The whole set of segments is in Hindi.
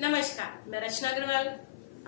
नमस्कार, मैं रचना अग्रवाल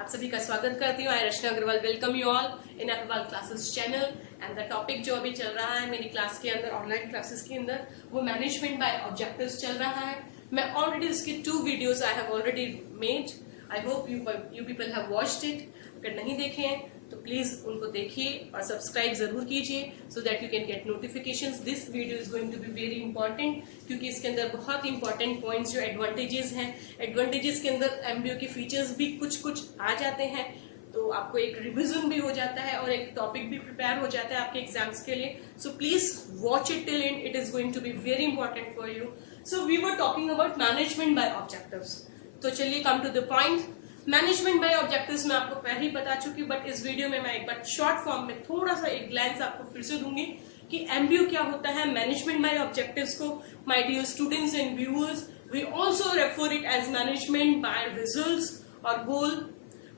आप सभी का स्वागत करती हूँ। I Rachna Agarwal welcome you all in Agarwal classes channel. And the topic जो अभी चल रहा है मेरी क्लास के अंदर, ऑनलाइन क्लासेस के अंदर, वो मैनेजमेंट बाय ऑब्जेक्टिव्स चल रहा है। मैं ऑलरेडी इसकी 2 videos I have already made. I hope you people have watched it. अगर नहीं देखे हैं तो प्लीज उनको देखिए और सब्सक्राइब जरूर कीजिए so that you can get notifications. This video is going to be very important क्योंकि इसके अंदर बहुत इंपॉर्टेंट पॉइंट्स जो एडवांटेजेस हैं, एडवांटेजेस के अंदर एमबीओ के फीचर्स भी कुछ आ जाते हैं, तो आपको एक रिविजन भी हो जाता है और एक टॉपिक भी प्रिपेयर हो जाता है आपके एग्जाम्स के लिए। So please watch it till end it is going to be very important for you. So we were talking about management by objectives. तो चलिए come to the point. Management by objectives मैं आपको पहले ही बता चुकी, बट इस वीडियो में मैं एक बार शॉर्ट फॉर्म में थोड़ा सा एक ग्लैंस आपको फिर से दूंगी कि एमबीओ क्या होता है। मैनेजमेंट बाय ऑब्जेक्टिव्स को my dear students and viewers we also refer it as management by results और गोल।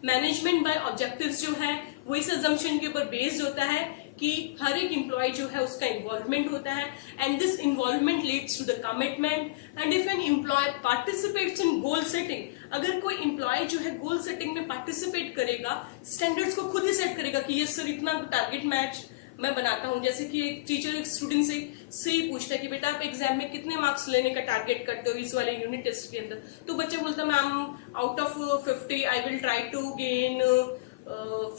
मैनेजमेंट बाय ऑब्जेक्टिव्स जो है वो इस अजम्पशन के ऊपर बेस्ड होता है कि हर एक एम्प्लॉय जो है उसका इन्वॉल्वमेंट होता है and this involvement leads to the commitment. And if an employee participates in goal setting, अगर कोई एम्प्लॉय जो है गोल सेटिंग में पार्टिसिपेट करेगा, स्टैंडर्ड्स को खुद ही सेट करेगा कि ये सर इतना टारगेट मैच मैं बनाता हूं। जैसे कि एक टीचर एक स्टूडेंट से ही पूछता है कि बेटा आप एग्जाम में कितने मार्क्स लेने का टारगेट करते हो इस वाले यूनिट टेस्ट के अंदर, तो बच्चा बोलता ma'am out of 50 I will try to gain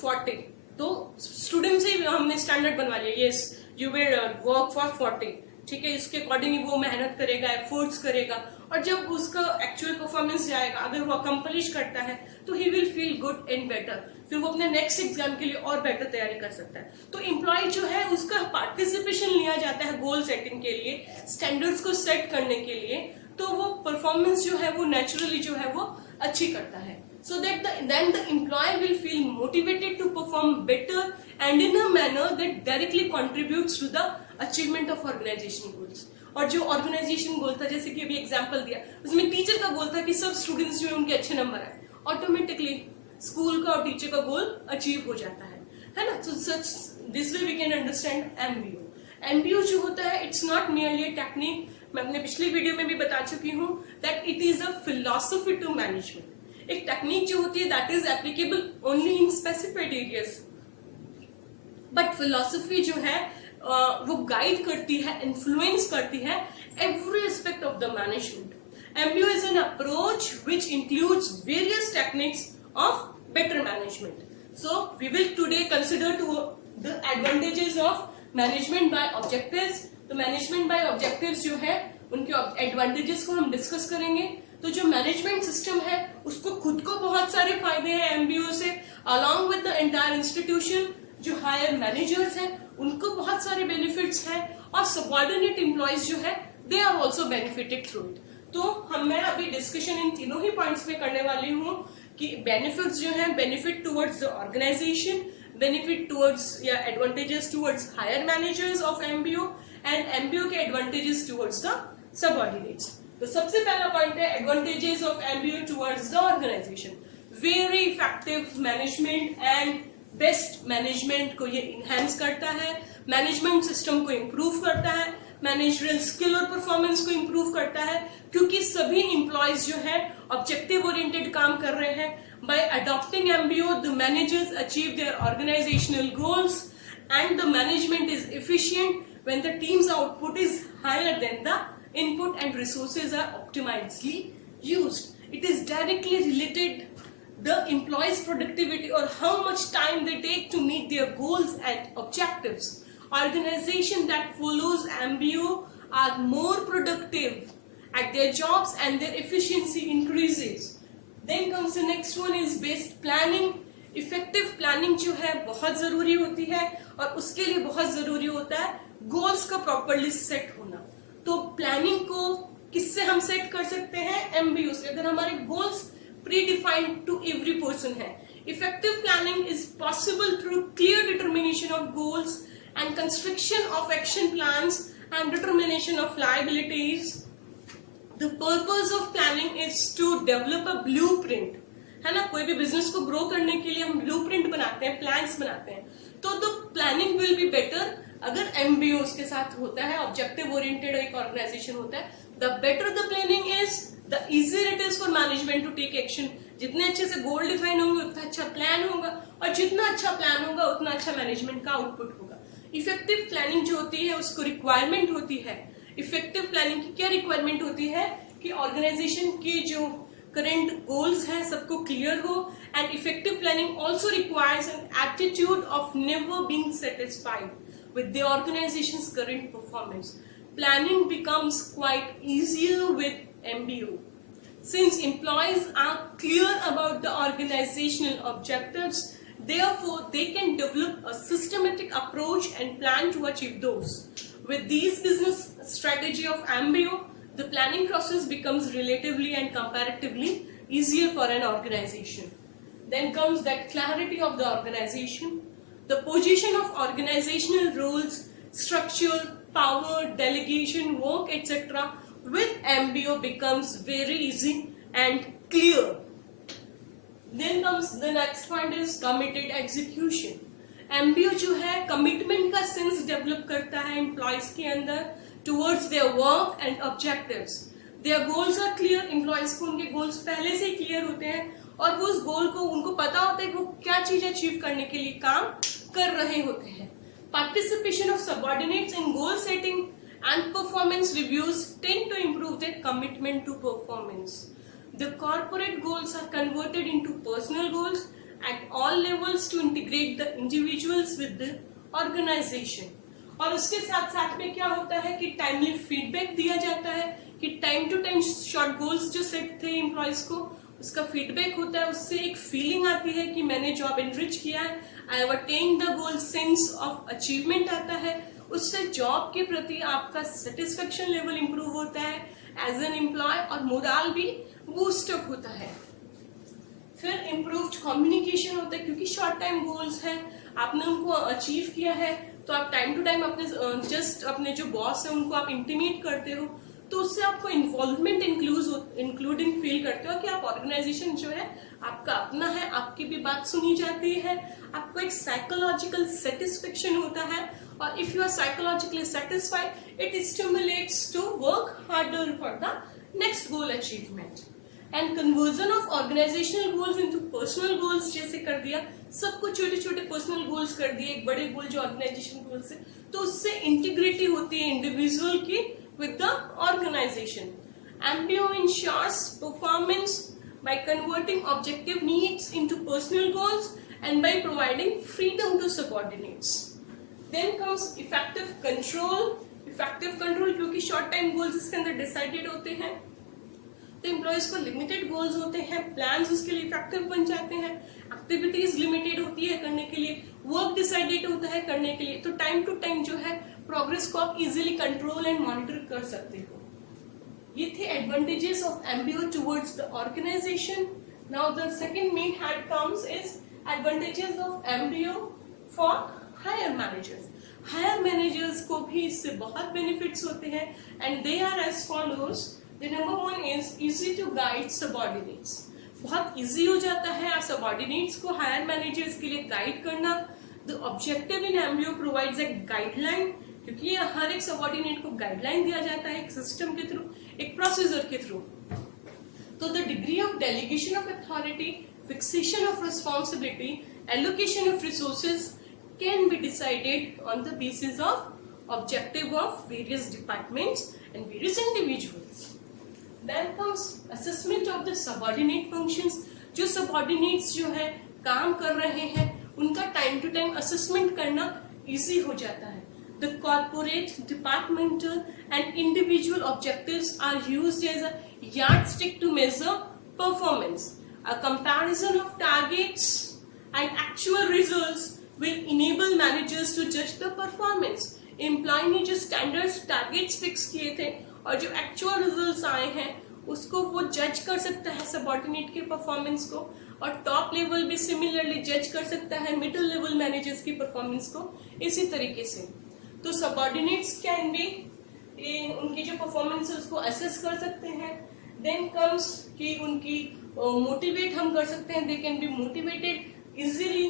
40। तो स्टूडेंट से हमने स्टैंडर्ड बनवा लिया, yes you will work for 40, ठीक है। इसके अकॉर्डिंग वो मेहनत करेगा, एफर्ट्स करेगा, और जब उसका एक्चुअल परफॉर्मेंस जाएगा अगर वो अकम्पलिश करता है तो he will feel good and better. फिर वो अपने नेक्स्ट एग्जाम के लिए और बेटर तैयारी कर सकता है। तो एम्प्लॉय जो है उसका पार्टिसिपेशन लिया जाता है गोल सेटिंग के लिए, स्टैंडर्ड्स को सेट करने के लिए, तो वो परफॉर्मेंस जो है वो नेचुरली जो है वो अच्छी करता है। So that then the employee will feel motivated to perform better and in a manner that directly contributes to the achievement of organization goals। और जो ऑर्गेनाइजेशन गोल था, जैसे कि अभी एग्जांपल दिया, उसमें टीचर का गोल था कि सब स्टूडेंट्स जो है उनके अच्छे नंबर आए, ऑटोमेटिकली स्कूल का और टीचर का गोल अचीव हो जाता है ना। तो such this way we can understand MBO. MBO जो होता है it's not merely a technique. मैं अपने पिछली वीडियो में भी बता चुकी हूँ that it is a philosophy to management. एक टेक्निक जो होती है that is applicable only in specified areas, but philosophy जो है वो गाइड करती है, इन्फ्लुएंस करती है every aspect of the management. MBO is an approach which includes various techniques of better management. So we will today consider to the advantages of management by objectives. तो मैनेजमेंट बाय ऑब्जेक्टिव्स जो है उनके एडवांटेजेस को हम डिस्कस करेंगे। तो जो मैनेजमेंट सिस्टम है उसको खुद को बहुत सारे फायदे हैं एमबीओ से, along with the entire institution. जो हायर मैनेजर्स हैं उनको बहुत सारे बेनिफिट्स हैं, और सबऑर्डिनेट एम्प्लॉयज जो है they are also benefited through it. तो मैं अभी डिस्कशन इन तीनों ही पॉइंट्स में करने वाली हूँ कि बेनिफिट्स जो है, benefit towards the organisation, benefit towards या advantages towards higher managers of MBO, and MBO के एडवांटेजेस टुवर्ड्स द सबऑर्डिनेट्स। तो सबसे पहला पॉइंट है advantages of MBO towards the organisation. Very effective management and best management को ये इनहेंस करता है, मैनेजमेंट सिस्टम को इम्प्रूव करता है, मैनेजरियल स्किल और परफॉर्मेंस को इम्प्रूव करता है, क्योंकि सभी एम्प्लॉयज जो है ऑब्जेक्टिव ओरिएंटेड काम कर रहे हैं। By adopting MBO the managers achieve their organisational goals and the management is efficient when the teams output is higher than the input and resources are optimally used. It is directly related the employees' productivity or how much time they take to meet their goals and objectives. Organizations that follows MBO are more productive at their jobs and their efficiency increases. Then comes the next one is best planning. Effective planning जो है बहुत जरूरी होती है, और उसके लिए बहुत जरूरी होता है गोल्स का प्रॉपरली सेट होना। तो प्लानिंग को किससे हम सेट कर सकते हैं? एमबीओ से। अगर हमारे goals pre defined to every person है। Effective planning is possible through clear determination of goals and construction of action plans and determination of liabilities. The purpose of planning is to develop a blueprint, है ना। कोई भी बिजनेस को ग्रो करने के लिए हम ब्लूप्रिंट बनाते हैं, प्लान्स बनाते हैं। तो the planning will be better अगर एमबीओ के साथ होता है, ऑब्जेक्टिव ओरिएंटेड एक ऑर्गेनाइजेशन होता है। The better the planning is, the easier it is for management to take action. जितने अच्छे से गोल डिफाइन होंगे उतना अच्छा प्लान होगा, और जितना अच्छा प्लान होगा उतना अच्छा मैनेजमेंट का आउटपुट होगा. इफेक्टिव प्लानिंग जो होती है उसको रिक्वायरमेंट होती है. इफेक्टिव प्लानिंग की क्या रिक्वायरमेंट होती है कि ऑर्गेनाइजेशन के जो करंट गोल्स हैं सबको क्लियर हो. And effective planning also requires an attitude of never being satisfied with the organization's current performance. Planning becomes quite easier with MBO. Since employees are clear about the organizational objectives, therefore they can develop a systematic approach and plan to achieve those. With these business strategy of MBO, the planning process becomes relatively and comparatively easier for an organization. Then comes that clarity of the organization. The position of organizational roles, structure, power, delegation, work, etc. with MBO becomes very easy and clear. Then comes the next point is committed execution. MBO जो है commitment का sense develop करता है employees के अंदर towards their work and objectives. Their goals are clear. Employees को उनके goals पहले से ही clear होते हैं और वो उस गोल को उनको पता होता है कि वो क्या चीज अचीव करने के लिए काम कर रहे होते हैं. Participation of subordinates in goal setting and performance reviews tend to improve their commitment to performance. The corporate goals are converted into personal goals at all levels to integrate the individuals with the organisation. और उसके साथ साथ में क्या होता है कि टाइमली फीडबैक दिया जाता है कि time to time short goals जो सेट थे एम्प्लॉयज को उसका फीडबैक होता है. उससे एक फीलिंग आती है कि मैंने जॉब एनरिच किया है, I have attend the goal, sense of achievement आता है. उससे जॉब के प्रति आपका सेटिस्फेक्शन लेवल इंप्रूव होता है एज एन एम्प्लॉय और मोरल भी बूस्ट अप होता है. फिर इम्प्रूव्ड कम्युनिकेशन होता है क्योंकि शॉर्ट टाइम गोल्स हैं, आपने उनको अचीव किया है तो आप टाइम टू टाइम अपने जस्ट अपने जो बॉस है उनको आप इंटीमेट करते हो, तो उससे आपको इन्वॉल्वमेंट इंक्लूडिंग फील करते हो कि आप ऑर्गेनाइजेशन जो है आपका अपना है, आपकी भी बात सुनी जाती है, आपको एक साइकोलॉजिकल सेटिस्फेक्शन होता है. और if you are psychologically satisfied it stimulates to work harder for the next goal achievement. And conversion of organisational goals into personal goals जैसे कर दिया, सबको छोटे छोटे पर्सनल गोल्स कर दिए, एक बड़े गोल जो ऑर्गेनाइजेशन गोल्स है, तो उससे इंटीग्रिटी होती है इंडिविजुअल की with the organization. MBO ensures performance by converting objective needs into personal goals and by providing freedom to subordinates. Then comes effective control. Effective control क्योंकि short time goals इसके अंदर decided होते हैं, तो एम्प्लॉयज को लिमिटेड गोल्स होते हैं, प्लान्स उसके लिए इफेक्टिव बन जाते हैं, एक्टिविटीज लिमिटेड होती है करने के लिए, वर्क डिसाइडेड होता है करने के लिए, तो टाइम टू टाइम जो है प्रोग्रेस को आप इजीली कंट्रोल एंड मॉनिटर कर सकते हो. ये थे advantages of MBO towards the organisation. Now the second main head comes is advantages of MBO for higher managers. Higher managers को भी इससे बहुत बेनिफिट्स होते हैं and they are as follows. The number one is easy to guide subordinates. बहुत इजी हो जाता है सबऑर्डिनेट्स को हायर मैनेजर्स के लिए गाइड करना. The objective in MBO provides a guideline, क्योंकि हर एक सबऑर्डिनेट को गाइडलाइन दिया जाता है एक सिस्टम के थ्रू, एक प्रोसीजर के थ्रू. तो the degree of delegation of authority, fixation of responsibility, allocation of resources can be decided on the basis of objective of various departments and various individuals. Then comes assessment of the subordinate functions. जो subordinates जो है काम कर रहे हैं उनका टाइम टू टाइम असेसमेंट करना इजी हो जाता है. The corporate, departmental and individual objectives are used as a yardstick to measure performance. A comparison of targets and actual results will enable managers to judge the performance. Employee ने जो standards targets fix किए थे और जो एक्चुअल रिजल्ट्स आए हैं उसको वो जज कर सकता है सबऑर्डिनेट के परफॉर्मेंस को, और टॉप लेवल भी सिमिलरली जज कर सकता है मिडिल लेवल मैनेजर्स की परफॉर्मेंस को इसी तरीके से. तो सबऑर्डिनेट्स कैन भी उनकी जो परफॉर्मेंस है उसको असेस कर सकते हैं. देन कम्स कि उनकी मोटिवेट हम कर सकते हैं, they can be motivated easily.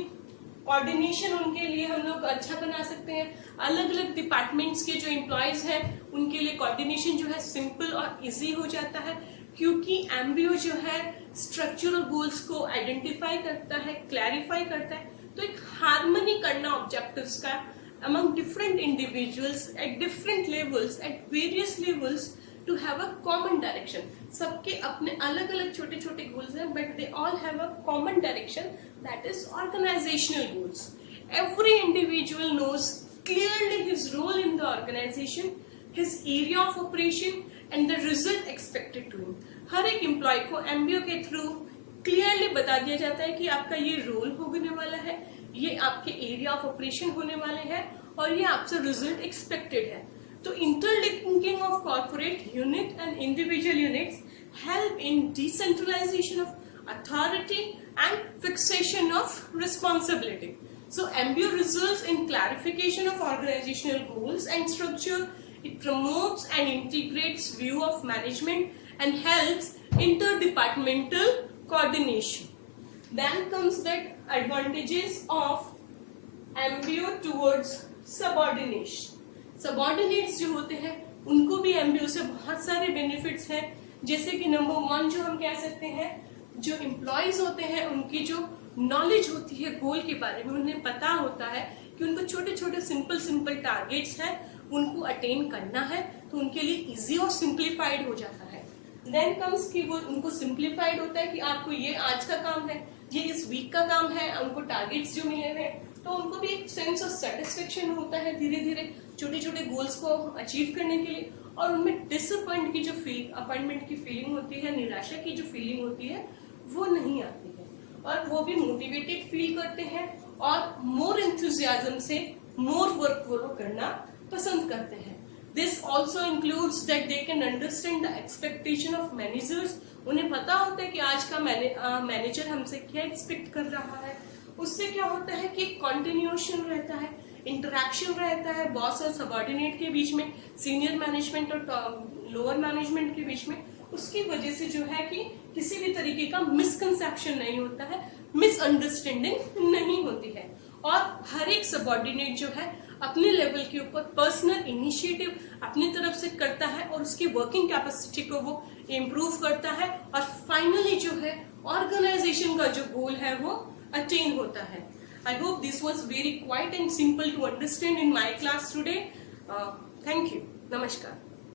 Coordination उनके लिए हम लोग अच्छा बना सकते हैं. अलग अलग डिपार्टमेंट्स के जो एम्प्लॉयज हैं उनके लिए कोऑर्डिनेशन जो है सिंपल और इजी हो जाता है. क्योंकि एमबीओ जो है स्ट्रक्चरल गोल्स को आइडेंटिफाई करता है, क्लैरिफाई करता है, तो एक हार्मनी करना ऑब्जेक्टिव्स का among different individuals at different levels, at various levels, to have a common direction. सबके अपने अलग अलग छोटे छोटे goals हैं, but they all have a common direction, that is organizational goals. Every individual knows clearly his role in the organization, his area of operation and the result expected to him. हर एक एम्प्लॉय को एमबीओ के थ्रू क्लियरली बता दिया जाता है कि आपका ये रोल होने वाला है, ये आपके एरिया ऑफ ऑपरेशन होने वाले हैं और ये आपसे रिजल्ट एक्सपेक्टेड है. तो interlinking of corporate unit and individual units help in decentralisation of authority and fixation of responsibility. So MBO results in clarification of organizational goals and structure. It promotes and integrates view of management and helps interdepartmental coordination. Then comes that advantages of MBO towards subordination. Subordinates जो होते हैं उनको भी MBO से बहुत सारे benefits हैं. जैसे कि नंबर 1 जो हम कह सकते हैं, जो एम्प्लॉयज होते हैं उनकी जो नॉलेज होती है गोल के बारे में, उन्हें पता होता है कि उनको छोटे छोटे सिंपल टारगेट्स हैं, उनको अटेन करना है, तो उनके लिए इजी और सिंप्लीफाइड हो जाता है. देन कम्स कि वो उनको सिंप्लीफाइड होता है कि आपको ये आज का काम है, ये इस वीक का काम है, उनको टारगेट्स जो मिले हैं, तो उनको भी एक सेंस ऑफ सेटिस्फेक्शन होता है धीरे धीरे छोटे छोटे गोल्स को अचीव करने के लिए. और उनमें डिसअपॉइंट की जो अपॉइंटमेंट की फीलिंग होती है, निराशा की जो फीलिंग होती है, वो नहीं आती है और वो भी मोटिवेटेड फील करते हैं और मोर एंथुजियाज्म से मोर वर्क वो लोग करना पसंद करते हैं. This also includes that they can understand the expectation of managers. उन्हें पता होता है कि आज का मैनेजर हमसे क्या एक्सपेक्ट कर रहा है. उससे क्या होता है कि कंटिन्यूएशन रहता है, इंटरेक्शन रहता है बॉस और सबऑर्डिनेट के बीच में, सीनियर मैनेजमेंट और लोअर मैनेजमेंट के बीच में. उसकी वजह से जो है कि किसी भी तरीके का मिसकंसेप्शन नहीं होता है, मिसअंडरस्टैंडिंग नहीं होती है. और हर एक सबऑर्डिनेट जो है अपने लेवल के ऊपर पर्सनल इनिशिएटिव अपनी तरफ से करता है और उसकी वर्किंग कैपेसिटी को वो इम्प्रूव करता है और फाइनली जो है ऑर्गेनाइजेशन का जो गोल है वो अटेन होता है. I hope this was very quiet and simple to understand in my class today. Thank you. Namaskar.